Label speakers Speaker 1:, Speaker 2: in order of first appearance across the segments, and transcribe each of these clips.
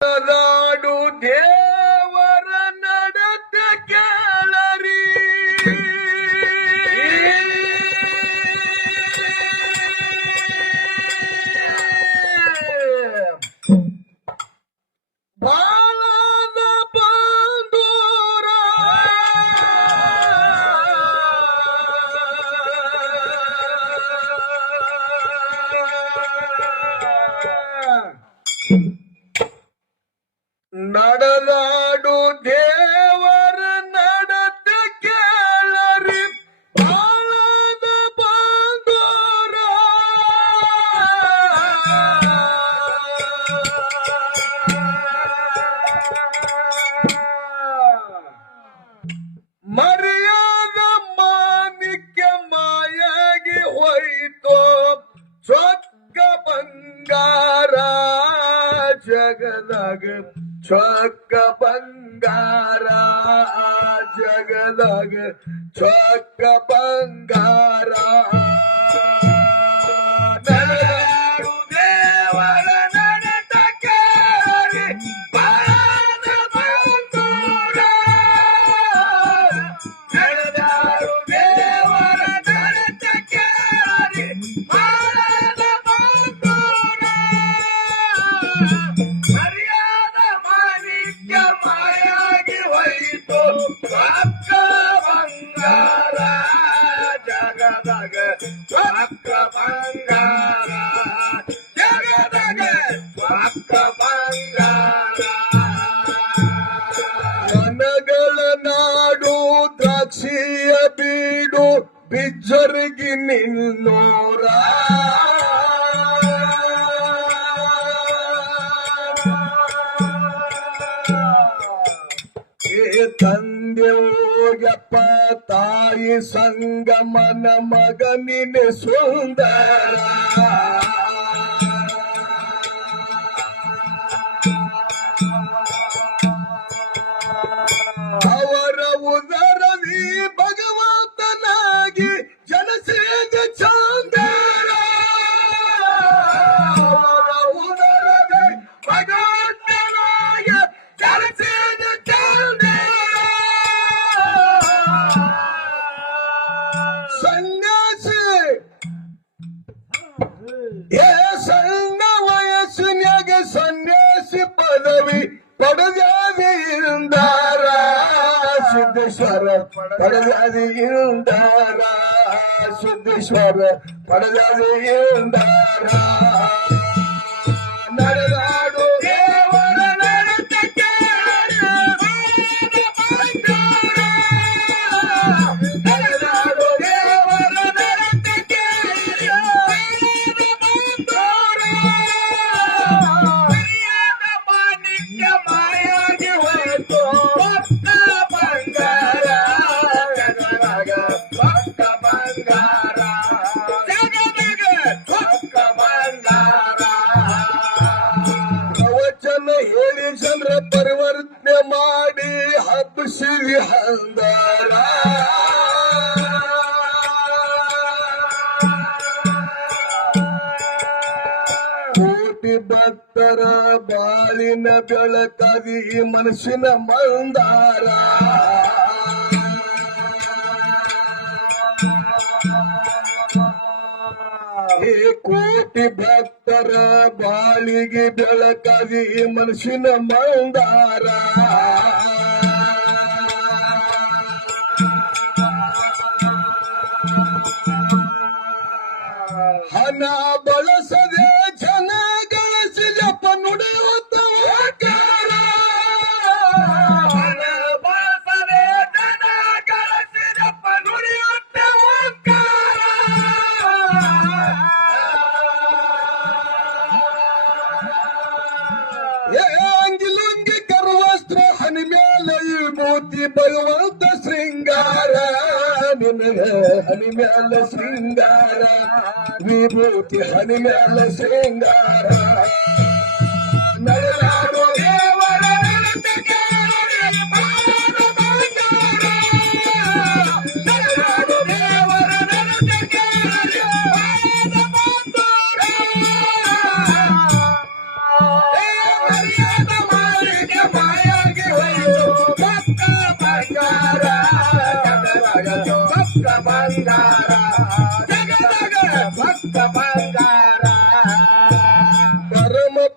Speaker 1: ನಾಡು ದೇ Swara, Parada, Yundara, Nare. ಕೋಳಿ ಜನರ ಪರಿವರ್ತನೆ ಮಾಡಿ ಹಬ್ಬಿಸಿವಿ ಹಂದಾರ ಕೋಟಿ ಭಕ್ತರ ಬಾಳಿನ ಬೆಳಕಾಗಿ ಮನಸ್ಸಿನ ಮಂದಾರ. ಕೋಟಿ ಭಕ್ತರ ಬಾ ಕಣ್ಣಿಗೆ ಬೆಳಕಾಗಿ ಮನಸಿನ ಮಂದಾರ. ಶೃಂಗಾರ ವಿಭೂತಿ ಹನಿ ಮೇಲೆ ಶೃಂಗಾರ ನಡೆದಾಡು ದೇವರ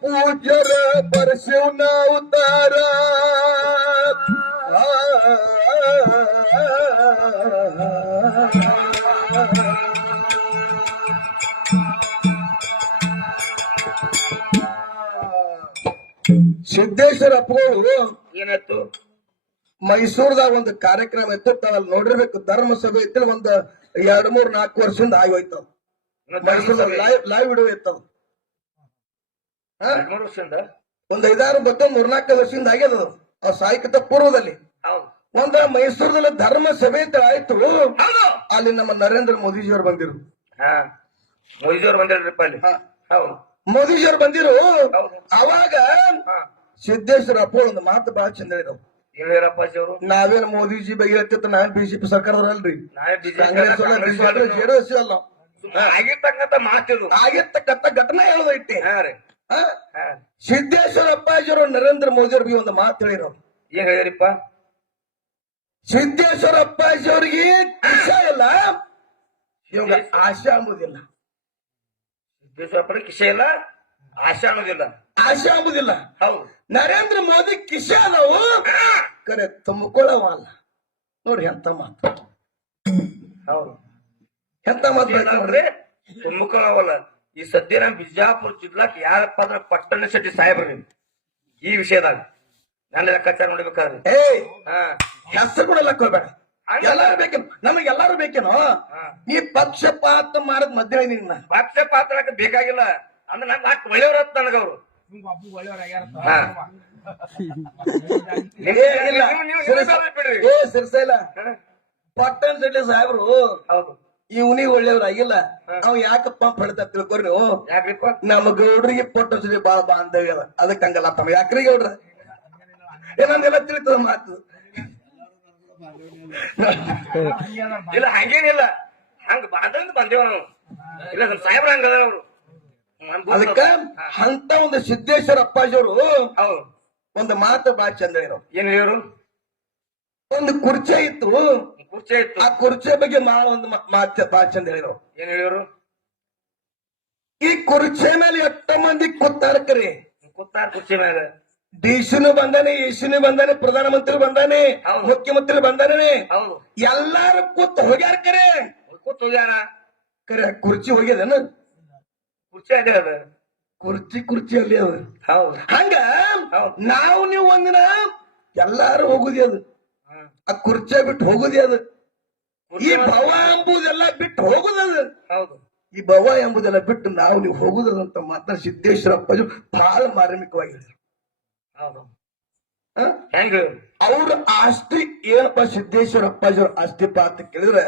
Speaker 1: ಪೂಜ್ಯರ ಪರಶಿವನ ಉತ್ತರ ಆ, ಸಿದ್ದೇಶ್ವರ ಅಪ್ಪಗಳು
Speaker 2: ಏನಾಯ್ತು?
Speaker 1: ಮೈಸೂರದಾಗ ಒಂದು ಕಾರ್ಯಕ್ರಮ ಇತ್ತು ತಾವಲ್ಲಿ ನೋಡಿರ್ಬೇಕು ಧರ್ಮಸಭೆ ಇತ್ತು ಒಂದು ಎರಡ್ ಮೂರ್ ನಾಲ್ಕು ವರ್ಷದಿಂದ ಆಗೋಯ್ತು ಮೈಸೂರದಾಗ ಲೈವ್ ಲೈವ್ ಇಡುವ ಇತ್ತು.
Speaker 2: ಮೂರು ವರ್ಷದಿಂದ?
Speaker 1: ಒಂದ್ ಐದಾರು ಬತ್ತ ಮೂರ್ನಾಲ್ಕು ವರ್ಷದಿಂದ ಆಗ್ಯದ ಅದು ಆ ಸಾಹಿತ್ಯ ಪೂರ್ವದಲ್ಲಿ. ಒಂದ ಮೈಸೂರದಲ್ಲಿ ಧರ್ಮ ಸಭೆ ಆಯ್ತು. ಅಲ್ಲಿ ನಮ್ಮ ನರೇಂದ್ರ ಮೋದಿಜಿಯವ್ರು ಬಂದಿರು.
Speaker 2: ಹಾ ಮೋದಿದವ್ರು ಬಂದಿರಪ್ಪ ಅಲ್ಲಿ.
Speaker 1: ಮೋದಿಜಿಯವ್ರು ಬಂದಿರು. ಅವಾಗ ಸಿದ್ದೇಶ್ವರ ಅಪ್ಪ ಒಂದು ಮಾತು ಬಹಳ ಚಂದ
Speaker 2: ಇದಾವ
Speaker 1: ನಾವೇನ್ ಮೋದಿಜಿ ಬಗ್ಗೆ ಹೇಳ್ತಿತ್ತು ನಾವೇನ್ ಬಿಜೆಪಿ ಸರ್ಕಾರದವ್ರಲ್ರಿ. ಕಾಂಗ್ರೆಸ್ ಜೆಡಿಎಸ್ ಅಲ್ಲ.
Speaker 2: ಆಗಿರ್ತಕ್ಕಂಥ ಮಾತಿದು.
Speaker 1: ಆಗಿರ್ತಕ್ಕಂಥ ಘಟನೆ ಹೇಳೋದೈತಿ ಸಿದ್ದೇಶ್ವರ ಅಪ್ಪಾಜಿಯವರು ನರೇಂದ್ರ ಮೋದಿ ಅವ್ರಿಗೆ ಒಂದು ಮಾತು ಹೇಳಿರೋ
Speaker 2: ಏನ್ ಹೇಳಿರಿಪ್ಪ
Speaker 1: ಸಿದ್ದೇಶ್ವರ ಅಪ್ಪಾಜಿ ಅವರಿಗೆ ಇಷ್ಟ ಇಲ್ಲ? ಇವಾಗ ಆಶಾ ಅಂಬುದಿಲ್ಲ
Speaker 2: ಸಿದ್ದೇಶ್ವರಪ್ಪನ ಕಿಶೆ ಇಲ್ಲ? ಆಶಾ ಅನ್ನೋದಿಲ್ಲ
Speaker 1: ಆಶಾ ಅಂಬುದಿಲ್ಲ
Speaker 2: ಹೌದು.
Speaker 1: ನರೇಂದ್ರ ಮೋದಿ ಕಿಶೆ ಅದಾವು ಕರೆ ತುಂಬಿಕೊಳ್ಳವ ಅಲ್ಲ ನೋಡಿ ಎಂತ ಮಾತು.
Speaker 2: ಹೌದು.
Speaker 1: ಎಂತ ಮಾತು ನೋಡ್ರಿ
Speaker 2: ತುಮಕೂರವಲ್ಲ ಈ ಸದ್ಯ ನಮ್ಮ ಬಿಜಾಪುರ ಜಿಲ್ಲಾಕ್ ಯಾರಪ್ಪ ಅಂದ್ರೆ ಪಟ್ಟಣ ಶೆಟ್ಟಿ ಸಾಹೇಬ್ರಿ ಈ ವಿಷಯದಾಗ ನನ್ನ ಲೆಕ್ಕಾಚಾರ ನೋಡ್ಬೇಕಾದ್ರೆ.
Speaker 1: ಏಯ್
Speaker 2: ಹಾ.
Speaker 1: ಹೆಸರು ಕೂಡ ಲೆಕ್ಕ ಹೋಗ್ಬೇಡ ಎಲ್ಲಾರು ಬೇಕೇನು? ನಮಗೆ ಎಲ್ಲಾರು ಬೇಕೇನು?
Speaker 2: ಹಾ.
Speaker 1: ನೀ ಪಕ್ಷಪಾತ ಮಾಡದ್ ಮಧ್ಯ ನಿನ್ನ.
Speaker 2: ಪಕ್ಷಪಾತ ಬೇಕಾಗಿಲ್ಲ. ಅಂದ್ರೆ ನನ್ ನಾಕ್ ಒಳ್ಳೆಯವ್ರತ್ ನನಗವ್ರು ಬಿಡ್ರಿ.
Speaker 1: ಏ ಸಿರ್ಸೈಲ ಪಟ್ಟಣ ಶೆಟ್ಟಿ ಸಾಹೇಬ್ರು
Speaker 2: ಹೌದು.
Speaker 1: ಇವನಿಗೆ ಒಳ್ಳೆಯವ್ರಾಗಿಲ್ಲ. ಅವ್ ಯಾಕಪ್ಪ ಪಡ್ತಾ ತಿಳ್ಕೊರಿ ನೀವು.
Speaker 2: ಯಾಕ್ರಿಪ್ಪ?
Speaker 1: ನಮ್ಮ ಗೌಡ್ರಿಗೆ ಪೊಟ್ಟ ಸರಿ ಬಾಳ ಬಾಂಧವ್ಯ ಅದ ಅದಕ್ಕೆ ಹಂಗಲ್ಲ ತಮ್ಮ. ಯಾಕ್ರಿ ಗೌಡ್ರ? ಏನಂದೆಲ್ಲ ತಿಳಿತದ ಮಾತು.
Speaker 2: ಇಲ್ಲ ಹಂಗೇನಿಲ್ಲ. ಹಂಗ ಬಾಂಧವ್ಯ ಬಂದೇವ ನಾವು. ಇಲ್ಲ ನಮ್ ಸಾಹೇಬ್ರ ಹಂಗ ಅವ್ರು.
Speaker 1: ಅದಕ್ಕ ಅಂತ ಒಂದು ಸಿದ್ದೇಶ್ವರ ಅಪ್ಪಾಜಿ
Speaker 2: ಅವರು
Speaker 1: ಒಂದು ಮಾತು ಬಾಳ ಚಂದ ಇರೋ
Speaker 2: ಏನ್ ಹೇಳೋರು
Speaker 1: ಒಂದು ಕುರ್ಚಿ ಇತ್ತು.
Speaker 2: ಕುರ್ಚಿ ಇತ್ತು.
Speaker 1: ಆ ಕುರ್ಚಿ ಬಗ್ಗೆ ನಾವು ಒಂದು ಮಾತು ಅಂತ ಚಂದ ಹೇಳಿರೋ
Speaker 2: ಏನ್ ಹೇಳಿದ್ರು
Speaker 1: ಈ ಕುರ್ಚಿ ಮೇಲೆ ಎಷ್ಟ ಮಂದಿ ಕೂತಾರ್ಕರಿ
Speaker 2: ಕೂತಾರ ಕುರ್ಚಿ ಮೇಲೆ.
Speaker 1: ಡಿಸಿನು ಬಂದಾನೆ ಇಸಿನು ಬಂದಾನೆ ಪ್ರಧಾನಮಂತ್ರಿ ಬಂದಾನೆ. ಮುಖ್ಯಮಂತ್ರಿ ಬಂದಾನೆ.
Speaker 2: ಹೌದು.
Speaker 1: ಎಲ್ಲಾರು ಕೂತ್ ಹೋಗ್ಯಾರ ಕರೆ.
Speaker 2: ಕೂತ್ ಹೋಗ್ಯಾರ.
Speaker 1: ಕರೆ ಕುರ್ಚಿ ಹೋಗ್ಯದನ
Speaker 2: ಕುರ್ಚಿ ಅದೇ ಅದ.
Speaker 1: ಕುರ್ಚಿ ಕುರ್ಚಿ ಅಲ್ಲಿ ಅದ.
Speaker 2: ಹೌದು.
Speaker 1: ಹಂಗ. ನಾವು ನೀವು ಒಂದಿನ ಎಲ್ಲಾರು ಹೋಗುದಿ ಅದು. ಆ ಕುರ್ಚಿ ಬಿಟ್ಟು ಹೋಗುದಿ ಅದು? ಈ ಭವ ಎಂಬುದೆಲ್ಲ ಬಿಟ್ಟು ಹೋಗುದದು
Speaker 2: ಹೌದು.
Speaker 1: ಈ ಭವ ಎಂಬುದೆಲ್ಲ ಬಿಟ್ಟು ನಾವು ನೀವು ಹೋಗುದಂತ ಮಾತ್ರ ಸಿದ್ದೇಶ್ವರಪ್ಪಜು ಬಹಳ ಮಾರ್ಮಿಕವಾಗಿ ಹೇಳಿದ್ರು. ಅವ್ರ ಆಸ್ತಿ ಏನಪ್ಪ ಸಿದ್ದೇಶ್ವರ ಅಪ್ಪಾಜಿ ಅವ್ರ ಆಸ್ತಿ ಪಾತ್ರ ಕೇಳಿದ್ರೆ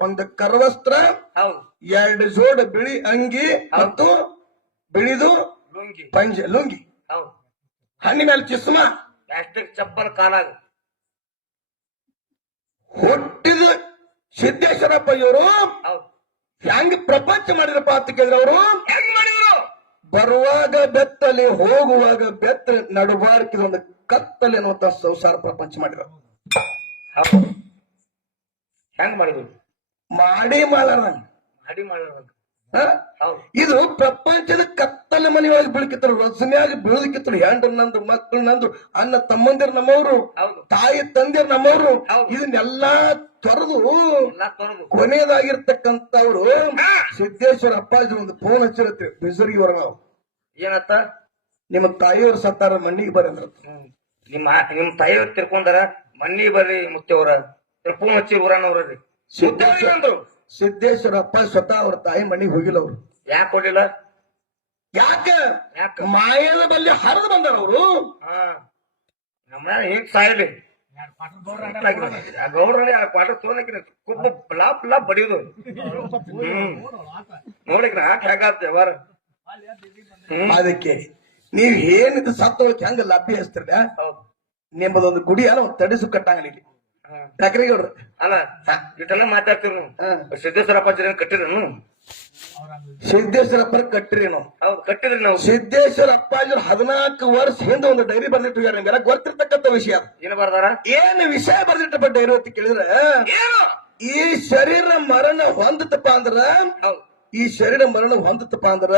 Speaker 1: ಒಂದು ಕರವಸ್ತ್ರ ಎರಡು ಜೋಡ ಬಿಳಿ ಅಂಗಿ ಮತ್ತು ಬಿಳಿದು ಪಂಜೆ ಲುಂಗಿ. ಹಣ್ಣಿನ ಮೇಲೆ ಚಿಸ್ಮ.
Speaker 2: ಪ್ಲಾಸ್ಟಿಕ್ ಚಪ್ಪಲ್ ಕಾಲಾಗ.
Speaker 1: ಹುಟ್ಟಿದ ಸಿದ್ದೇಶ್ವರಪ್ಪ
Speaker 2: ಇವರು
Speaker 1: ಹೆಂಗ್ ಪ್ರಪಂಚ ಮಾಡಿದ್ರಪ್ಪ ಅಂತ ಕೇಳಿದ್ರೆ ಅವರು?
Speaker 2: ಹೆಂಗ್ ಮಾಡಿದ್ರು?
Speaker 1: ಬರುವಾಗ ಬೆತ್ತಲೆ ಹೋಗುವಾಗ ಬೆತ್ತ ನಡುಬಾರ್ಕಿದ ಒಂದು ಕತ್ತಲೆ ಅನ್ನುವಂತ ಸಂಸಾರ ಪ್ರಪಂಚ ಮಾಡಿದ್ರು.
Speaker 2: ಹೆಂಗ್ ಮಾಡಿದ್ರು?
Speaker 1: ಮಾಡಿ ಮಾಡಾರ
Speaker 2: ಮಾಡಿ? ಹೌದು
Speaker 1: ಇದು ಪ್ರಪಂಚದ ಕತ್ತಲ ಮನೆಯೊಳಗೆ ಬೀಳ್ಕಿತ್ತರು ರಚನೆಯಾಗಿ ಬೀಳಕಿತ್ತರು ಹೆಂಡ್ರು ನಂದು ಮಕ್ಕಳು ನಂದು ಅಣ್ಣ ತಮ್ಮಂದಿರು ನಮ್ಮವರು ತಾಯಿ ತಂದಿರು ನಮ್ಮವರು ಇದನ್ನೆಲ್ಲ ತೊರೆದು ಕೊನೆಯದಾಗಿರ್ತಕ್ಕಂಥವ್ರು. ಸಿದ್ದೇಶ್ವರ ಅಪ್ಪಾಜಿ ಒಂದು ಫೋನ್ ಹಚ್ಚಿರತ್ತೆ ಬಿಸರಿಗೆ ಬರ ನಾವು
Speaker 2: ಏನತ್ತ?
Speaker 1: ನಿಮ್ಮ ತಾಯಿಯವ್ರು ಸತ್ತಾರ ಮಣ್ಣಿಗೆ ಬರಂದ್ರು
Speaker 2: ಹ್ಮ್. ನಿಮ್ಮ ನಿಮ್ ತಾಯಿಯವ್ರು ತಿರ್ಕೊಂಡಾರ ಮಣ್ಣಿಗೆ ಬರ್ರಿ ಮುತ್ತೆವ್ರ ಫೋನ್ ಹಚ್ಚಿ ಊರನವ್ರಿ
Speaker 1: ಸಿದ್ದೇಶ್ವರ ಅಪ್ಪ ಸ್ವತಃ ಅವ್ರ ತಾಯಿ ಮನೆಗೆ ಹೋಗಿಲ್ಲ ಅವ್ರು.
Speaker 2: ಯಾಕೆ ಹೋಗಿಲ್ಲ
Speaker 1: ಯಾಕ?
Speaker 2: ಯಾಕ?
Speaker 1: ಮಾಯದ ಬಲ್ಲಿ ಹರಿದು ಬಂದಾರ ಅವರು.
Speaker 2: ಹಾ. ನಮ್ಮ ಹೇಗ್ ಸಾಯಲಿ? ಆ ಕ್ವಾರ್ಟರ್ ತೊಗೊಂಡಿನ ಕುಬ್ಬ ಬ್ಲಾ ಬ್ಲಾ ಬಡಿಯೋದು. ನೋಡಿಕ್ರ ವ್ಯವಹಾರ? ಹ್ಮ್.
Speaker 1: ಅದಕ್ಕೆ ನೀವ್ ಏನಿದು ಸತ್ತೋಳಕ್ಕೆ ಹಂಗ ಲಭ್ಯ ಹಚ್ತಿರ
Speaker 2: ಹೌದು.
Speaker 1: ನಿಮ್ಮದೊಂದು ಗುಡಿ ಅಲ್ಲ ಒಂದು ತಡಿಸು ಕಟ್ಟಂಗಿಲ್ಲ ಇಲ್ಲಿ.
Speaker 2: ಹಾ.
Speaker 1: ಯಾಕ್ರಿ ಗೌಡ್ರ.
Speaker 2: ಅಲ್ಲ ಇಟ್ಟೆಲ್ಲ
Speaker 1: ಮಾತಾಡ್ತೀವಿ.
Speaker 2: ನೀವು. ಸಿದ್ದೇಶ್ವರಪ್ಪ ನೀವು.
Speaker 1: ಸಿದ್ದೇಶ್ವರಪ್ಪರ ಕಟ್ಟಿರಿ ನಾವು.
Speaker 2: ಹೌದು ಕಟ್ಟಿದ್ರಿ ನಾವು.
Speaker 1: ಸಿದ್ದೇಶ್ವರ ಅಪ್ಪಾಜಿ ಹದಿನಾಲ್ಕು ವರ್ಷ ಹಿಂದೆ ಒಂದು ಡೈರಿ ಬರ್ದಿಟ್ಟು ನಿಮ್ಗೆಲ್ಲ ಗೊತ್ತಿರ್ತಕ್ಕಂಥ ವಿಷಯ.
Speaker 2: ಏನು ಬರ್ದಾರ?
Speaker 1: ಏನ್ ವಿಷಯ ಬರ್ದಿಟ್ಟಪ್ಪ ಡೈರಿ ಅಂತ ಕೇಳಿದ್ರೆ?
Speaker 2: ಏನು?
Speaker 1: ಈ ಶರೀರ ಮರಣ ಹೊಂದತಪ್ಪ ಅಂದ್ರ ಈ ಶರೀರ ಮರಣ ಹೊಂದತಪ್ಪ ಅಂದ್ರ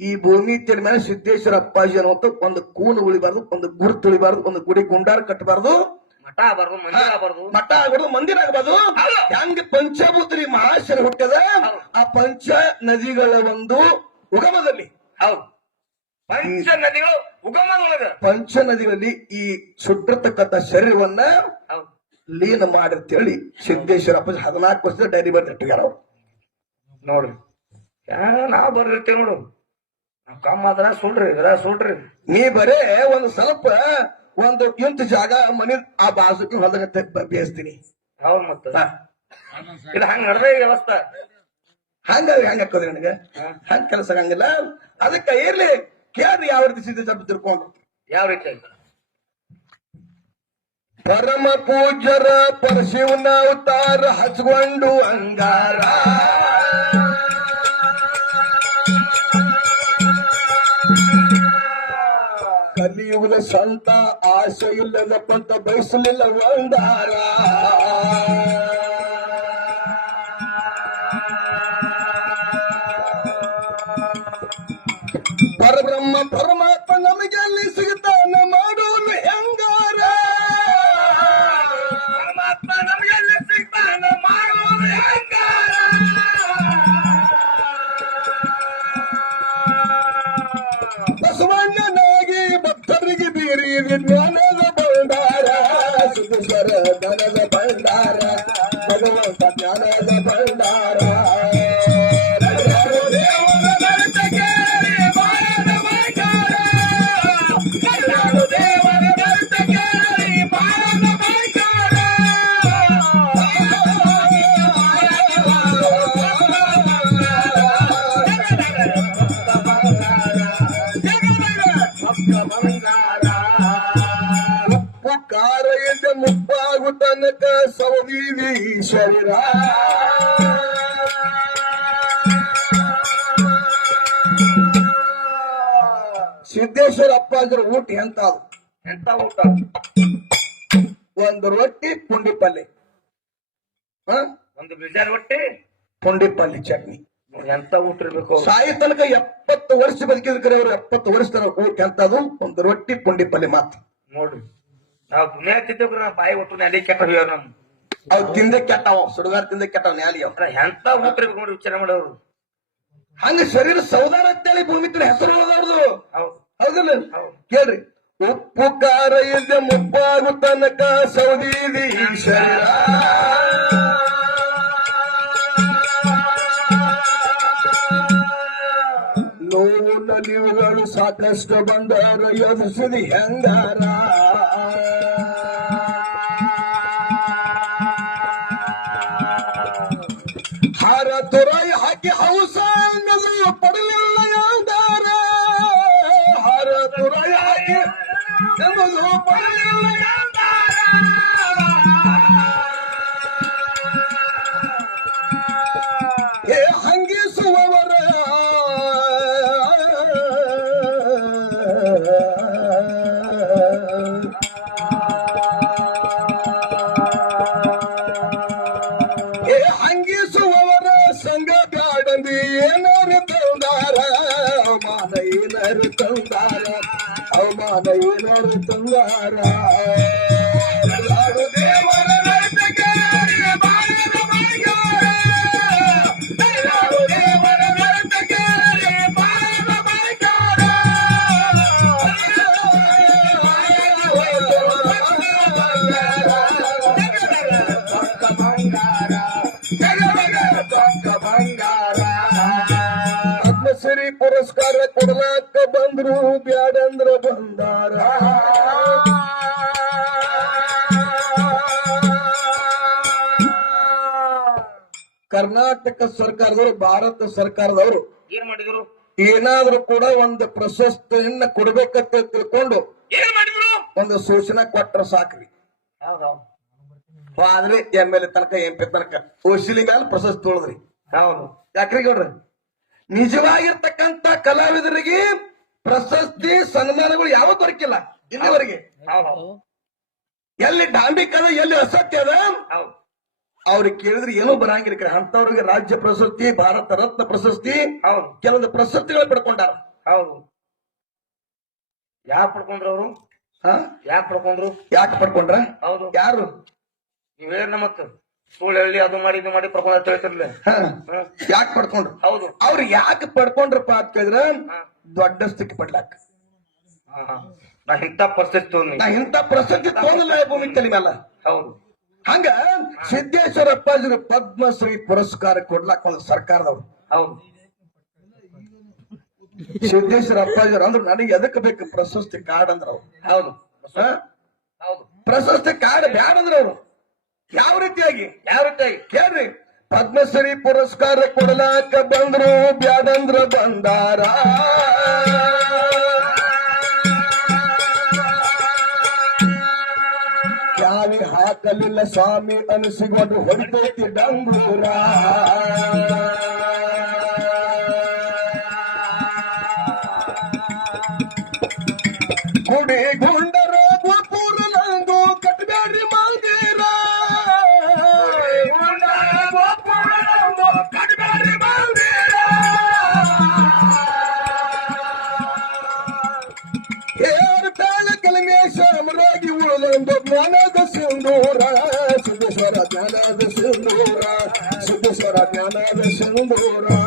Speaker 1: ಈ ಭೂಮಿ ತೆರ ಮೇಲೆ ಸಿದ್ದೇಶ್ವರ ಅಪ್ಪಾಜಿ ಅನ್ನುವಂತ ಒಂದು ಕೂನು ಉಳಿಬಾರ್ದು ಒಂದು ಗುರುತು ಉಳಿಬಾರ್ದು ಒಂದು ಗುಡಿ ಗುಂಡಾರ ಕಟ್ಟಬಾರ್ದು.
Speaker 2: ಮಠ ಆಗಬಾರ್ದು ಮಂದಿರ ಆಗಬಾರ್ದು.
Speaker 1: ಮಠ ಆಗ್ಬಾರ್ದು ಮಂದಿರ ಆಗ್ಬಾರ್ದು. ಹೆಂಗ್ ಪಂಚಭೂತರಿ ಮಹಾಶರ ಹುಟ್ಟದ? ಆ ಪಂಚ ನದಿಗಳ ಒಂದು ಉಗಮದಲ್ಲಿ.
Speaker 2: ಹೌದು. ಪಂಚ ನದಿಗಳು ಉಗಮದೊಳಗ.
Speaker 1: ಪಂಚ ನದಿಗಳಲ್ಲಿ ಈ ಸುಟ್ಟಿರ್ತಕ್ಕಂಥ ಶರೀರವನ್ನ ಲೀನ ಮಾಡಿರ್ತೇಳಿ ಸಿದ್ದೇಶ್ವರ ಅಪ್ಪಾಜಿ ಹದಿನಾಲ್ಕು ವರ್ಷದ ಡೈರಿ ಬರ್ದಿಟ್ಟಿಗಾರ ಅವ್ರು.
Speaker 2: ನೋಡ್ರಿ. ನಾವ್ ಬರ್ದಿರ್ತೀವಿ ನೋಡು. ನಾವ್ ಕಮ್ಮ ಅದ್ರ ಸುಳ್ರಿ ಇದ್ರ ಸುಡ್ರಿ
Speaker 1: ನೀ ಬರೇ ಒಂದು ಸ್ವಲ್ಪ ಒಂದು ಇಂತ ಜಾಗ ಮನಿ ಆ ಬಾಜುಕ್ಕೆ ಹೊಲದಾಗ ಬೇಯಿಸ್ತೀನಿ.
Speaker 2: ಹೌದ್ ಮತ್ತ? ಇದು ಹಂಗ ನಡ್ದ ವ್ಯವಸ್ಥೆ.
Speaker 1: ಹಂಗ ಹೆಂಗ ಹಾಕೋದ್ರಿ ನನಗ? ಹಂಗ ಕೆಲಸ ಹಂಗಿಲ್ಲ ಅದಕ್ಕೆ ಇರ್ಲಿ. ಕೇಳ್ರಿ ಯಾವ ರೀತಿ ಸಿದ್ಧ ಜಬ್ಬ
Speaker 2: ಯಾವ ರೀತಿ
Speaker 1: ಪರಮ ಪೂಜ್ಯರ ಪರಶಿವನ ಅವತಾರ ಹಚ್ಕೊಂಡು ಅಂಗಾರ. ಕಲಿಯುಗದ ಸಂತ ಆಸೆ ಇಲ್ಲದ ಪಂತ ಬಯಸಲಿಲ್ಲ ಒಂದಾರ ಉಪ್ಪು ಖಾರ ಎದೆ ಮುಪ್ಪಾಗು ತನಕ ಸೌದೀದಿ ಶರೀರ ಸಿದ್ದೇಶ್ವರ ಅಪ್ಪಾಜರ ಊಟ ಎಂತ ಅದು
Speaker 2: ಎಂತ ಊಟ
Speaker 1: ಒಂದು ರೊಟ್ಟಿ ಪುಂಡಿ ಪಲ್ಯ ಹ?
Speaker 2: ಒಂದು ಬಿಜಾರ್ ಹೊಟ್ಟಿ
Speaker 1: ಪುಂಡಿ ಪಲ್ಯ ಚಟ್ನಿ
Speaker 2: ಎಂತ ಊಟ ಇರ್ಬೇಕು?
Speaker 1: ಸಾಯಿ ತನಕ ಎಪ್ಪತ್ತು ವರ್ಷ ಬದುಕಿದ್ರೆ ಅವರು ಎಪ್ಪತ್ತು ವರ್ಷ ತನಕ ಊಟ ಎಂತದು? ಒಂದು ರೊಟ್ಟಿ ಪುಂಡಿ ಪಲ್ಯ ಮಾತ್ರ.
Speaker 2: ನೋಡ್ರಿ. ನಾವು ದುನಿಯಾ ತಿದ್ದು ನಾ ಬಾಯಿ ಒಟ್ಟು ನೆಲೆ ಕೆಟ್ಟ ಹೋಗ್ಯಾವ ನಮ್
Speaker 1: ಅವ್ ತಿಂದೆ ಕೆಟ್ಟವ ಸುಡುಗಾರ ತಿಂದ ಕೆಟ್ಟವ ನ್ಯಾಲಿ
Speaker 2: ಅವ್ರ. ಎಂತ ಊಟ ಇರ್ಬೇಕು ನೋಡಿ ವಿಚಾರ ಮಾಡೋರು.
Speaker 1: ಹಂಗ ಶರೀರ ಸೌದಾರ ಅಂತೇಳಿ ಭೂಮಿ ತರ ಹೆಸರು ಹೋದವ್ರದು
Speaker 2: ಹೌದು.
Speaker 1: ಹೌದಲ್ಲ?
Speaker 2: ಹೌದು.
Speaker 1: ಕೇಳ್ರಿ. ಉಪ್ಪು ಕಾರ ಇದೆ ಮುಪ್ಪಾಗು ತನಕ ಸೌದೀದಿ ಶರೀರ. ನೋವು ನಲಿವುಗಳು ಸಾಕಷ್ಟು ಬಂದಾರ ಎದುರಿಸಿದಿ ಹೆಂಗಾರ ಹಾರ ತುರಾಯಿ ಹಾಕಿ கடந்து ஏனொரு தந்தாரா மாதையினர் தந்தாரா மாதையினர் தந்தாரா ಬಂದ್ರು ಬ್ಯಾಡಂದ್ರ ಬಂದಾರ. ಕರ್ನಾಟಕ ಸರ್ಕಾರದವರು ಭಾರತ ಸರ್ಕಾರದವರು
Speaker 2: ಏನ್ ಮಾಡಿದ್ರು?
Speaker 1: ಏನಾದ್ರೂ ಕೂಡ ಒಂದು ಪ್ರಶಸ್ತಿಯನ್ನ ಕೊಡ್ಬೇಕಂತ ತಿಳ್ಕೊಂಡು
Speaker 2: ಏನ್ ಮಾಡಿದ್ರು?
Speaker 1: ಒಂದು ಸೂಚನೆ ಕೊಟ್ರ ಸಾಕ್ರಿ. ಆದ್ರೆ ಎಂ ಎಲ್ ಎ ತನಕ ಎಂ ಪಿ ತನಕ ಮ್ಯಾಲ ಪ್ರಶಸ್ತಿ ತೊಳದ್ರಿ.
Speaker 2: ಹೌದು
Speaker 1: ಯಾಕ್ರಿ ಗೌಡ್ರ? ನಿಜವಾಗಿರ್ತಕ್ಕಂತ ಕಲಾವಿದರಿಗೆ ಪ್ರಶಸ್ತಿ ಸನ್ಮಾನಗಳು ಯಾವ ದೊರಕಿಲ್ಲ ಇಲ್ಲಿವರೆಗೆ. ಎಲ್ಲಿ ಡಾಂಬಿಕ್ ಅದ ಎಲ್ಲಿ ಅಸತ್ಯ ಅದ? ಅವ್ರಿಗೆ ಕೇಳಿದ್ರೆ ಏನೂ ಬರಂಗಿಲ್ಲ ಅಂತವ್ರಿಗೆ ರಾಜ್ಯ ಪ್ರಶಸ್ತಿ ಭಾರತ ರತ್ನ ಪ್ರಶಸ್ತಿ ಕೆಲವೊಂದು ಪ್ರಶಸ್ತಿಗಳು ಪಡ್ಕೊಂಡಾರ.
Speaker 2: ಹೌದು. ಯಾಕೆ ಪಡ್ಕೊಂಡ್ರ ಅವರು?
Speaker 1: ಹಾ?
Speaker 2: ಯಾಕೆ ಪಡ್ಕೊಂಡ್ರು?
Speaker 1: ಯಾಕೆ ಪಡ್ಕೊಂಡ್ರ?
Speaker 2: ಹೌದು.
Speaker 1: ಯಾರು?
Speaker 2: ನೀವ್ ಹೇಳ ಮತ್ತ ಸುಳ್ಳು ಹೇಳಿ ಅದು ಮಾಡಿ ಇದು ಮಾಡಿ ಪಡ್ಕೊಂಡ
Speaker 1: ಹಾ. ಯಾಕೆ ಪಡ್ಕೊಂಡ್ರು?
Speaker 2: ಹೌದು.
Speaker 1: ಅವ್ರು ಯಾಕೆ ಪಡ್ಕೊಂಡ್ರಪ್ಪ ಅಂತ ಕೇಳಿದ್ರ. ದೊಡ್ಡ ಸ್ಥಿತಿ ಪಡ್ಲಾಕ.
Speaker 2: ನಾ ಇಂಥ ಪರಿಸ್ಥಿತಿ ತೊಗೊಂಡಿ
Speaker 1: ನಾ ಇಂಥ ಪ್ರಶಸ್ತಿ ತೋದಲ್ಲ ಭೂಮಿ ತಲೆ ಮೇಲೆ
Speaker 2: ಹೌದು.
Speaker 1: ಹಂಗ ಸಿದ್ದೇಶ್ವರ ಅಪ್ಪಾಜಿಗೆ ಪದ್ಮಶ್ರೀ ಪುರಸ್ಕಾರ ಕೊಡ್ಲಾಕ ಒಂದು ಸರ್ಕಾರದವ್ರು.
Speaker 2: ಹೌದು.
Speaker 1: ಸಿದ್ದೇಶ್ವರ ಅಪ್ಪಾಜಿಯವ್ರು ಅಂದ್ರೆ ನನಗೆ ಎದಕ್ಕೆ ಬೇಕು ಪ್ರಶಸ್ತಿ ಕಾರ್ಡ್ ಅಂದ್ರ ಅವ್ರು?
Speaker 2: ಹೌದು.
Speaker 1: ಪ್ರಶಸ್ತಿ ಕಾರ್ಡ್ ಬ್ಯಾಡ ಅಂದ್ರ ಅವ್ರು ಯಾವ ರೀತಿಯಾಗಿ?
Speaker 2: ಯಾವ ರೀತಿಯಾಗಿ?
Speaker 1: ಕೇಳ್ರಿ. ಪದ್ಮಶ್ರೀ ಪುರಸ್ಕಾರ ಕೊಡಲಾಕ ಬಂದ್ರು ಬ್ಯಾಡಂದ್ರ ಬಂದಾರ ಯಾವಿ ಹಾಕಲಿಲ್ಲ ಸ್ವಾಮಿ ಅನಿಸಿಕೊಂಡು ಹೊಡಿತೈತಿ ಡಂಗೂರ ಗುಡಿ Pandora.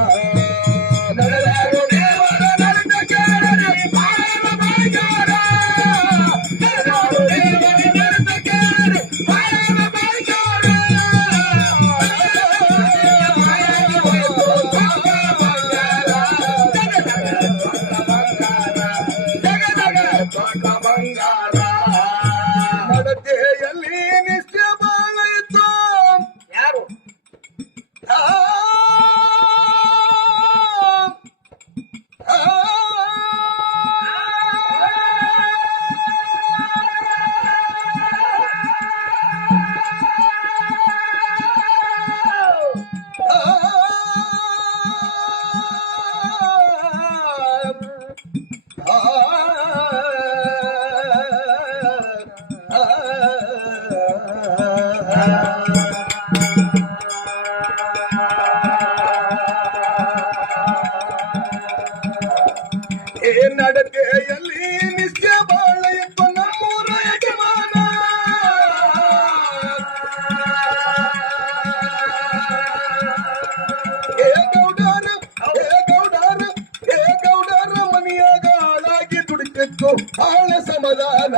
Speaker 1: ಹಾಳಾಗಿ ದುಡಿತಿತ್ತು ಬಾಳ ಸಮಾಧಾನ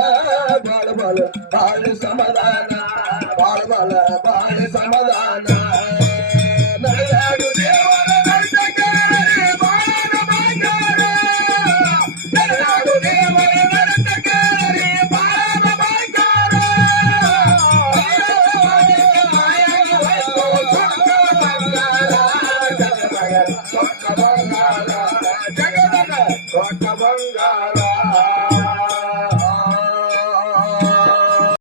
Speaker 1: ಬಾಳ ಬಾಳ ಬಾಳ ಸಮಾಧಾನ ಬಾಳ ಬಾಳ ಬಾಳ ಸಮಾಧಾನ